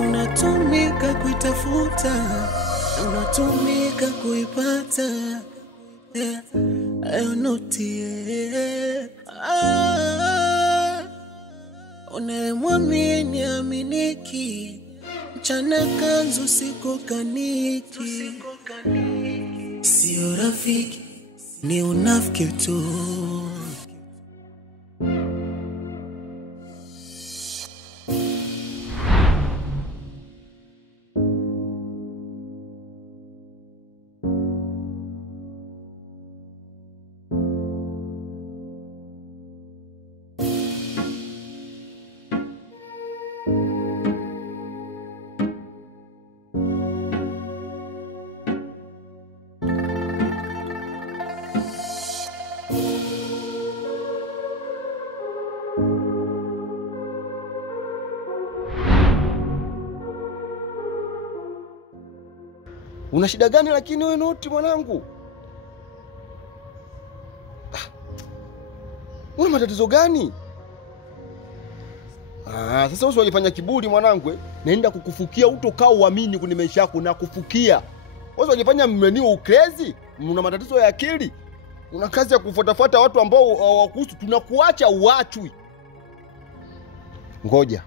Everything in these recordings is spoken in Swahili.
Unatumika kuitafuta, unatumika kuipata. I not here. Unayemwamini aminiki, mchana kanzu usiku kaniki. Sio rafiki, ni unafiki tu. Una shida gani lakini wewe Noti mwanangu? Una matatizo gani? Sasa wewe unajifanya kiburi mwanangu. Naenda kukufukia utokaa uamini kwenye maisha yako na kufukia. Wewe unajifanya mmeniwa crazy? Una matatizo ya akili? Una kazi ya kufuatafuata watu ambao hawakuhusu, tunakuacha uachwi. Ngoja.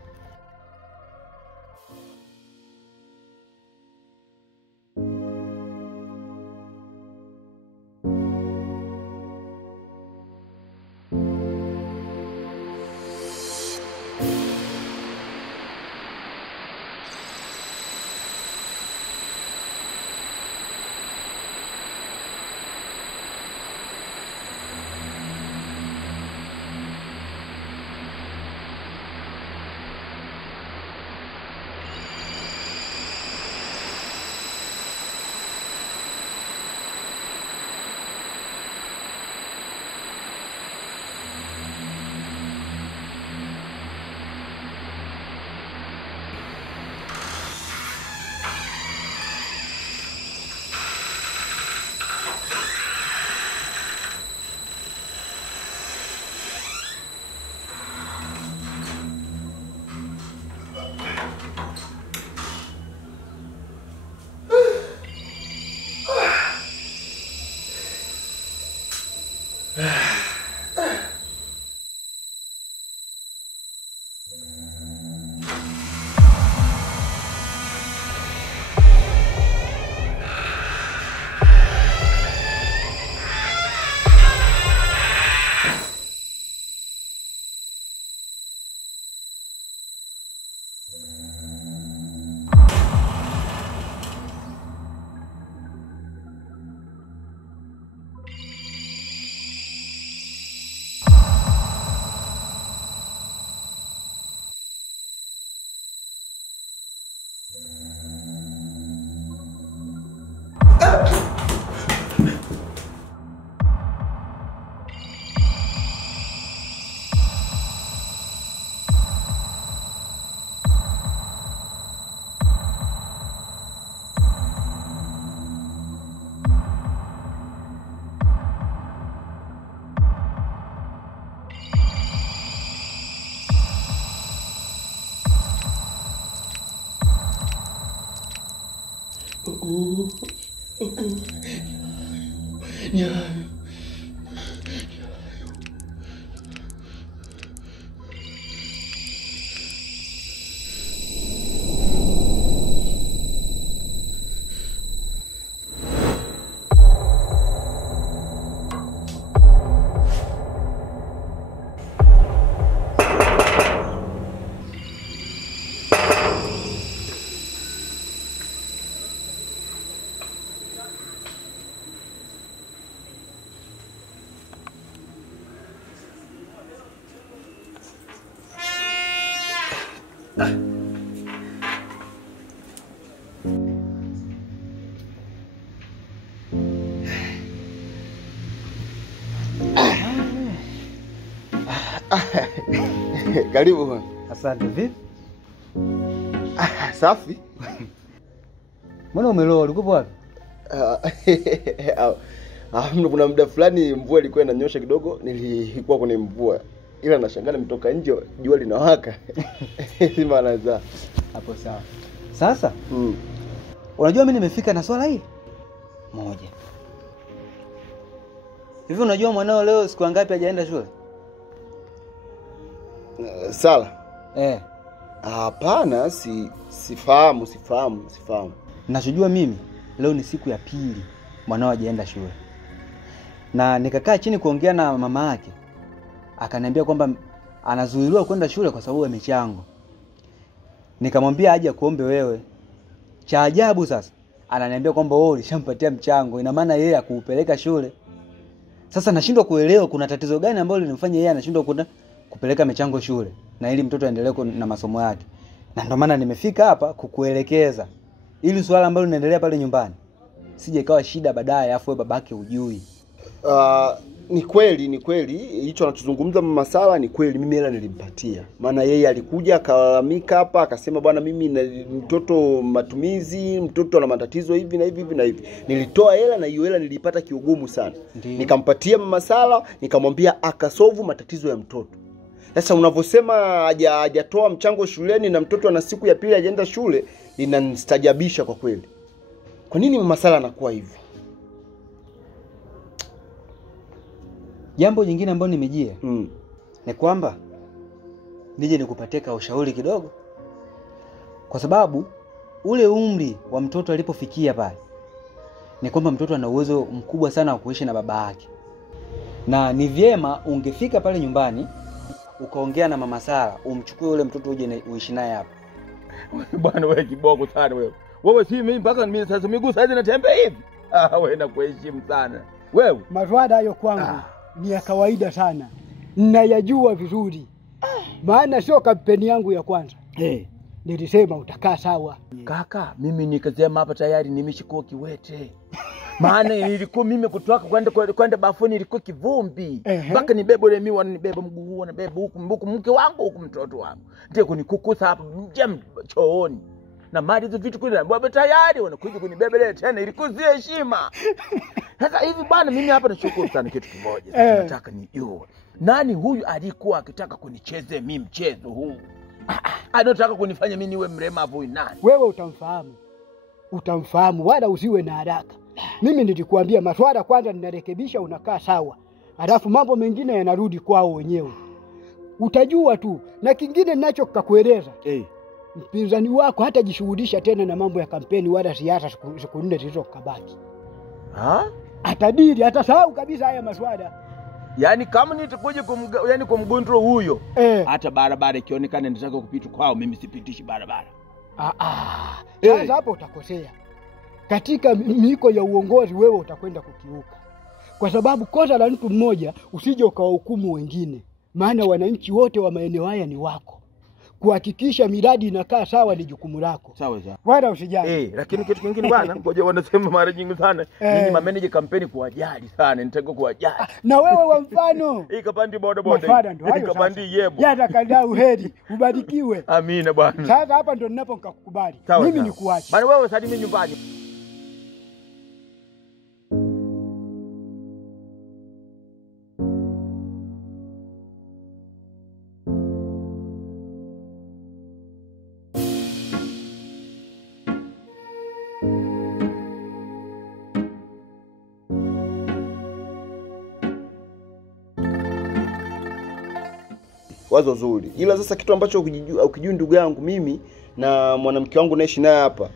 Karibu. Asante. Vipi? Safi. Mbona umeloa? Ulikuwa wapi? Kuna muda fulani mvua ilikuwa inanyosha kidogo, nilikuwa kwenye mvua. Ila nashangaa nimetoka nje jua linawaka. Si maana za. Hapo sawa. Sasa? Unajua mimi nimefika na swala hii moja. Hivi unajua mwanao leo siku ngapi hajaenda shule? Sala. Hapana, sifahamu. Ninachojua mimi leo ni siku ya pili mwanao hajaenda shule. Na nikakaa chini kuongea na mama yake. Akaniambia kwamba anazuiliwa kwenda shule kwa sababu ya michango. Nikamwambia aje kuombe wewe. Cha ajabu sasa, ananiambia kwamba wewe ulishampatia mchango, ina maana yeye akupeleka shule. Sasa nashindwa kuelewa kuna tatizo gani ambalo linamfanya yeye anashindwa kwenda kupeleka michango shule na ili mtoto aendelee na masomo yake. Na ndio maana nimefika hapa kukuelekeza ili swala ambalo linaendelea pale nyumbani sije ikawa shida baadaye afu babake ujui. Ni kweli hicho anachozungumza mama Sala ni kweli, mimi hela nilimpatia. Maana yeye alikuja akalalamika hapa akasema bwana mimi na mtoto matumizi, mtoto ana matatizo hivi na hivi. Nilitoa hela na hiyo hela nilipata kiugumu sana. Nikampatia mama Sala, nikamwambia akasolve matatizo ya mtoto. Sasa unavyosema hajatoa mchango shuleni na mtoto ana siku ya pili hajaenda shule, linanistajabisha kwa kweli. Kwa nini mama Sala anakuwa hivyo? Jambo jingine ambalo nimejia ni kwamba nije nikupatie ushauri kidogo. Kwa sababu ule umri wa mtoto alipofikia pale ni kwamba mtoto ana uwezo mkubwa sana wa kuishi na baba yake. Na ni vyema ungefika pale nyumbani ukaongea na mama Sala, umchukue ule mtoto uje uishi naye hapa. Bwana wewe kiboko sana wewe. Wewe si mimi mpaka mimi sasa miguu sasa inatembea hivi. Wewe nakuheshimu sana. Wewe maswala hayo kwangu ni ya kawaida sana. Ninayajua vizuri. Maana sio kampeni yangu ya kwanza. Nilisema utakaa sawa. Kaka, mimi nikasema hapa tayari nimeshikuwa kiwete. Maana nilikuwa mimi kutoka kwenda bafuni ilikuwa kivumbi. Mpaka nibebe ile mimi wanibeba mguu huu na bebe huku mke wangu huku mtoto wangu. Ndio kunikukusa hapa mjem chooni. Na mali hizo vitu kule baba tayari wanakuja kunibebelea tena ilikuwa si heshima. Sasa hivi bwana mimi hapa nashukuru sana kitu kimoja. Nataka nijue. Nani huyu alikuwa akitaka kunichezea mimi mchezo huu? Anataka kunifanya mimi niwe mremavu nani? Wewe utamfahamu wala usiwe na haraka. Mimi nilikuambia maswala kwanza ninarekebisha unakaa sawa. Alafu mambo mengine yanarudi kwao wenyewe. Utajua tu. Na kingine ninachokueleza. Mpinzani wako hata jishughulisha tena na mambo ya kampeni wala siasa siku 4 zilizokabaki. Atadili, atasahau kabisa haya maswala. Yaani kama nitakuja kumgundua huyo, hata barabara ikionekana nitaka kupita kwao mimi sipitishi barabara. Sasa hapo utakosea. Katika miko ya uongozi wewe utakwenda kukiuka. Kwa sababu kosa la mtu mmoja usije ukawahukumu wengine. Maana wananchi wote wa maeneo haya ni wako. Kuhakikisha miradi inakaa sawa ni jukumu lako. Sawa. Wala usijali. Lakini kitu kingine bwana, ngoja wanasema mara nyingi sana, mimi mameneja kampeni kuwajali sana, nitaka kuwajali. Na wewe wa mfano. Ikapandi boda. Ikapandi yebo. Yatakadau heri, ubarikiwe. Amina bwana. Sasa hapa ndo ninapokukubali. Mimi nikuache. Bwana wewe sadi mimi nyumbani. Wazo zuri. Ila sasa kitu ambacho ukijui ndugu yangu mimi na mwanamke wangu naishi naye hapa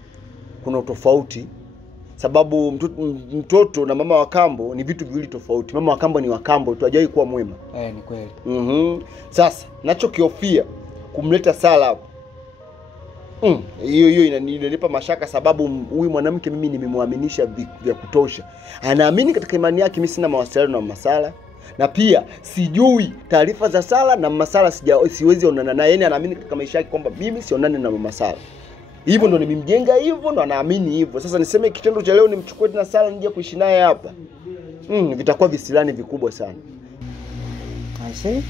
kuna tofauti. Sababu mtoto na mama wa kambo ni vitu viwili tofauti. Mama wa kambo ni wa kambo tu, hajawahi kuwa mwema. Ni kweli. Sasa nachokiofia kumleta Sala hapo. Hiyo inanipa mashaka sababu huyu mwanamke mimi nimemwaminisha vya kutosha. Anaamini katika imani yake, mimi sina mawasiliano na Mama Sala. Na pia sijui taarifa za Sara na Mama Sara, siwezi onana naye. Yaani anaamini katika maisha yake kwamba mimi sionane na Mama Sara. Hivyo ndo nimemjenga hivyo, ndo anaamini hivyo. Sasa niseme kitendo cha leo nimchukue tena Sara nije kuishi naye hapa. Vitakuwa visilani vikubwa sana. I see.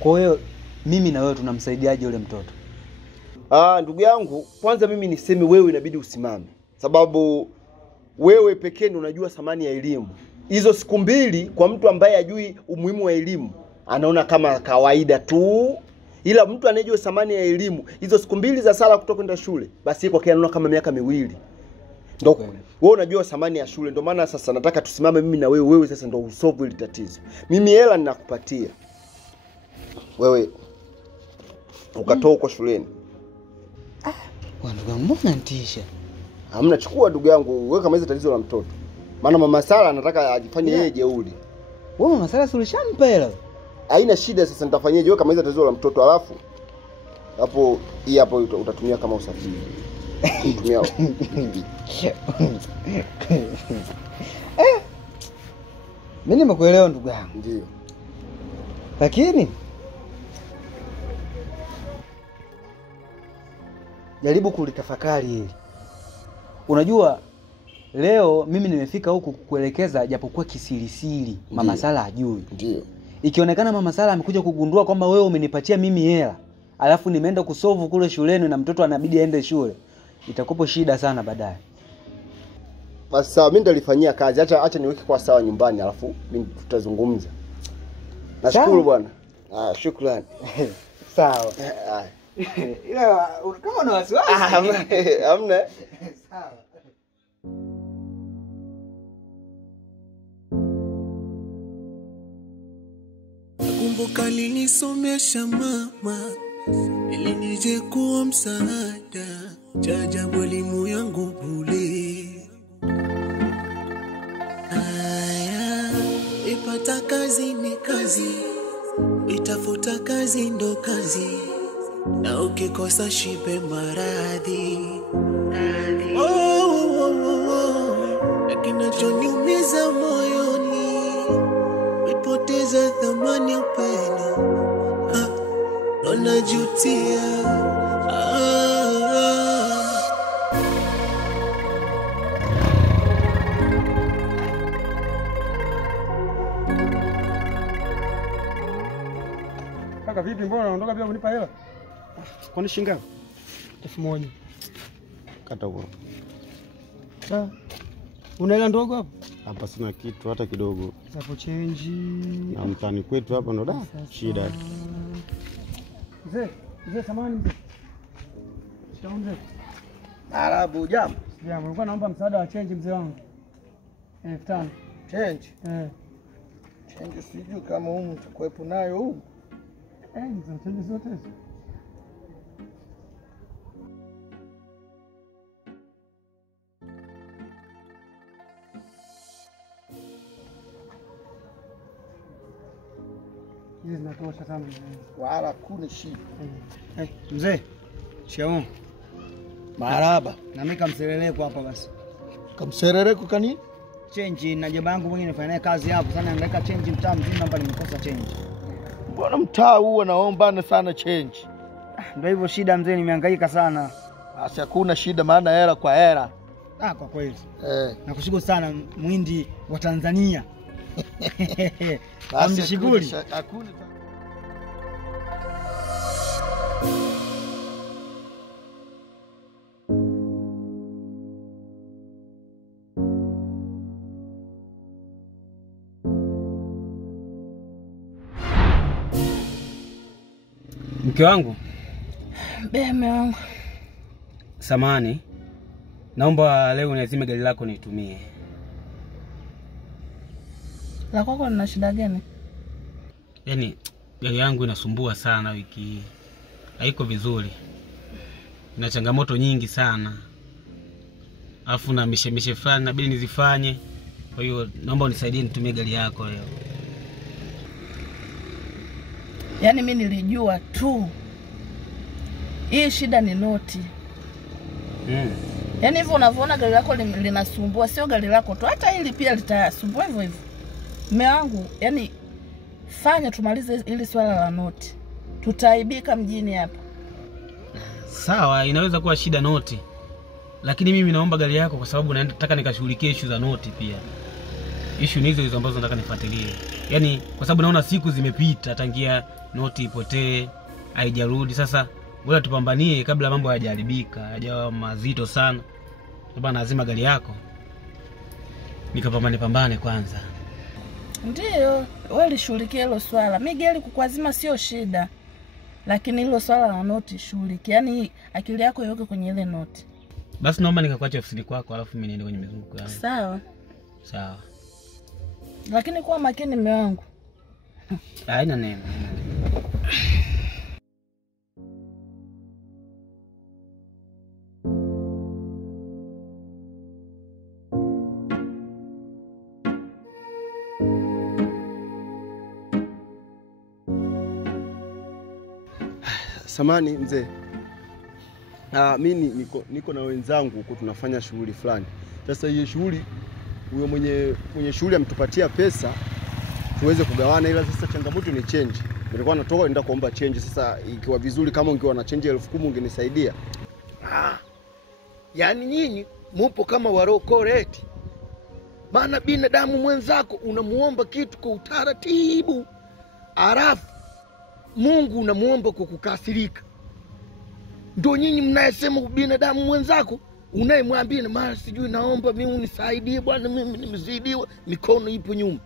Kwa hiyo mimi na wewe tunamsaidiaje yule mtoto? Ndugu yangu, kwanza mimi niseme wewe inabidi usimame. Sababu wewe pekee ndio unajua thamani ya elimu. Hizo siku mbili kwa mtu ambaye hajui umuhimu wa elimu, anaona kama kawaida tu. Ila mtu anayejua thamani ya elimu, hizo siku mbili za Sara kutoka kwenda shule, basi yeye kwa anaona kama miaka 2. Ndio wewe unajua thamani ya shule. Ndio maana sasa nataka tusimame mimi na wewe sasa ndio usolve ile tatizo. Mimi hela ninakupatia. Wewe ukatoa huko shuleni. Bwana mbona nitisha? Hamna, chukua ndugu yangu, wewe kama hizo tatizo la mtoto. Maana Mama Sara anataka ajifanye yeye jeuri. Wewe Mama Sara ulishampa hela? Haina shida, sasa nitafanyaje? Wewe kama hizo tatizo la mtoto, alafu hapo hii hapo utatumia kama usafiri. Tumia. Mimi nimekuelewa ndugu yangu. Ndio. Lakini jaribu kulitafakari hili. Unajua leo mimi nimefika huku kukuelekeza japokuwa kisirisiri. Mama Sara hajui. Ndio. Ikionekana Mama Sara amekuja kugundua kwamba wewe umenipatia mimi hela, alafu nimeenda kusolve kule shuleni na mtoto anabidi aende shule, itakupo shida sana baadaye. Basi sawa, mimi nitalifanyia kazi. Acha niweke kwa sawa nyumbani, alafu mimi tutazungumza. Nashukuru bwana. Shukrani. Sawa. Ila kama una wasiwasi. Hamna. Sawa. Nakumbuka alinisomesha mama ili nije kuwa msaada. Cha ajabu elimu yangu bure. Ipata kazi ni kazi, itafuta kazi ndo kazi, na ukikosa shibe maradhi. Kinachoniumiza moyoni, ipoteza thamani ya upendo. Najutia. Kaka vipi, mbona unaondoka bila kunipa hela? Kwani shilingi ngapi? 1000. Kata huko. Sawa. Una hela ndogo hapo? Hapa sina kitu hata kidogo. Hapo change. Na mtani kwetu hapa ndo shida. Mzee samani mzee. Mzee. Arabu jamu. Jamu, nilikuwa naomba msaada wa change mzee wangu. 5000. Change. Change sijui kama humu tukuepo nayo humu. Mzee change zote hizo. Hizi zinatosha sana mzee. Wala kuna shida. Mzee. Shikamoo. Marahaba. Na mimi kamseleleko hapa basi. Kamserereko kanini? Change na jaba yangu mwenyewe nafanya naye kazi hapo. Sana angaika change mtaa mzima hapa nimekosa change. Mbona mtaa huu anaomba sana change? Ndio hivyo shida mzee, nimehangaika sana. Basi hakuna shida, maana hela kwa hela. Kwa kweli. Nakushukuru sana mwindi wa Tanzania. Basi shughuli. Hakuna. Mke wangu. Mume wangu. Samahani. Naomba leo uniazime gari lako nitumie. La kwako lina shida gani? Yaani gari yangu inasumbua sana wiki hii. Haiko vizuri. Ina changamoto nyingi sana. Alafu na mishemishe fulani inabidi nizifanye. Kwa hiyo naomba unisaidie nitumie gari yako leo. Yaani mimi nilijua tu hii shida ni noti. Yaani hivyo unavyoona gari lako linasumbua, sio gari lako tu, hata hili pia litasumbua hivyo hivyo. Mume wangu, yani fanya tumalize ili swala la noti. Tutaibika mjini hapa. Sawa, inaweza kuwa shida noti. Lakini mimi naomba gari yako kwa sababu nataka nikashughulikie issue za noti pia. Issue ni hizo ambazo nataka nifuatilie. Yaani kwa sababu naona siku zimepita tangia noti ipotee, haijarudi. Sasa ngoja tupambanie kabla mambo hayajaribika, hayajawa mazito sana. Baba lazima gari yako nikapambane kwanza. Ndio, wewe lishughulikie hilo swala. Mimi gari kukuazima sio shida. Lakini hilo swala la noti shughulikie. Yaani akili yako iweke kwenye ile noti. Basi naomba nikakuache ofisini kwako alafu mimi niende kwenye mizunguko yangu. Sawa. Sawa. Lakini kuwa makini mume wangu. Haina neno. Samani mzee. Mimi niko na wenzangu huko tunafanya shughuli fulani. Sasa hiyo shughuli huyo mwenye shughuli amtupatia pesa tuweze kugawana, ila sasa changamoto ni change. Nilikuwa natoka nenda kuomba change. Sasa ikiwa vizuri kama ungewa na change 10,000 ungenisaidia. Yaani nyinyi mupo kama warokoreti. Maana binadamu mwenzako unamuomba kitu kwa utaratibu. Alafu Mungu unamuomba kwa kukasirika. Ndio nyinyi mnayesema binadamu mwenzako unayemwambia mara sijui naomba mimi unisaidie bwana, mimi nimezidiwa, mikono ipo nyuma.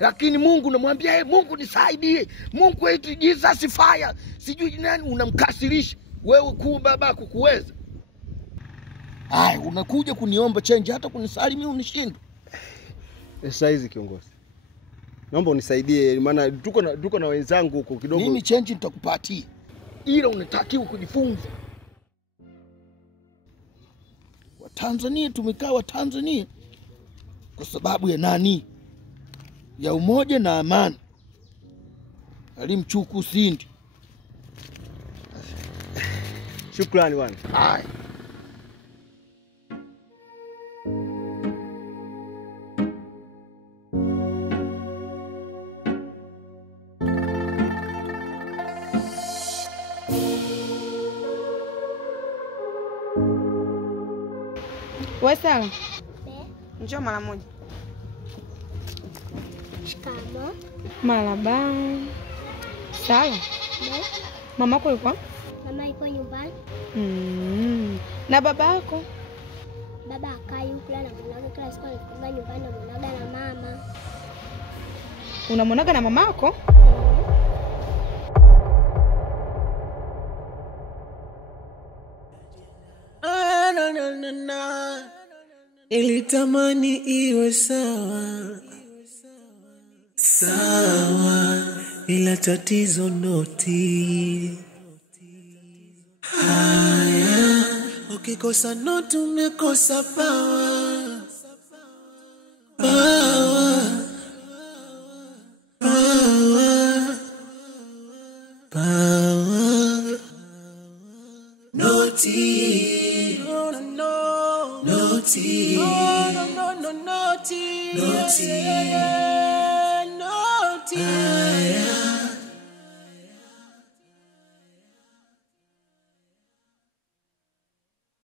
Lakini Mungu unamwambia Mungu nisaidie, Mungu eti Jesus fire, sijui nani, unamkasirisha. Wewe kwa babako kuweza. Unakuja kuniomba change hata kunisalimia unishinda. Saizi kiongozi, naomba unisaidie maana tuko na wenzangu huko kidogo. Mimi change nitakupatia. Ila unatakiwa kujifunza. Watanzania tumekaa Watanzania kwa sababu ya nani? Ya umoja na amani. Alimchuku Sindi. Shukrani bwana. Haya. Wewe Sala. Njoo mara moja. Shikamo. Marhaba. Sala. Mamako yuko? Mama yuko nyumbani. Na baba yako? Baba akai huko na mwanangu kila siku anakuja nyumbani na mwanangu na mama. Unamwonaga na mamako? Nilitamani iwe sawa sawa, ila tatizo noti. Haya, ukikosa noti umekosa power. Power. Noti. Noti. Noti. Noti.